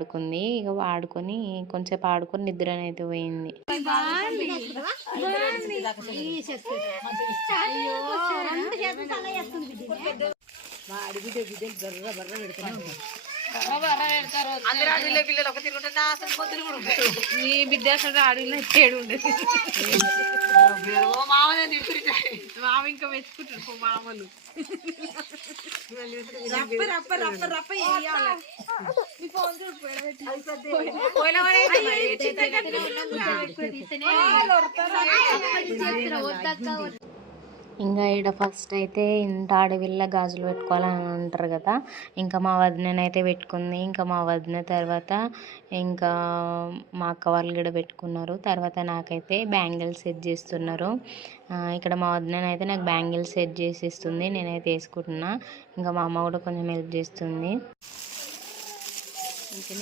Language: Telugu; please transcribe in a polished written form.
ఆడుకుంది. ఇక ఆడుకొని కొంచెంసేపు ఆడుకొని నిద్ర అనేది పోయింది. నీ బిడ్డ అసలు ఆడిలో ఎట్టాడు ఉండేది. మామ ఇంకా మెచ్చుకుంటాడు మామలు. ఇంకా ఇక్కడ ఫస్ట్ అయితే ఇంత ఆడవిల్ల గాజులు పెట్టుకోవాలని అంటారు కదా, ఇంకా మా వదిననైతే పెట్టుకుంది. ఇంకా మా వదిన తర్వాత ఇంకా మా అక్క వాళ్ళు కూడా పెట్టుకున్నారు. తర్వాత నాకైతే బ్యాంగిల్స్ సెట్ చేస్తున్నారు. ఇక్కడ మా వదిననైతే నాకు బ్యాంగిల్స్ సెట్ చేసి ఇస్తుంది, నేనైతే వేసుకుంటున్నా. ఇంకా మా అమ్మ కూడా కొంచెం హెల్ప్ చేస్తుంది.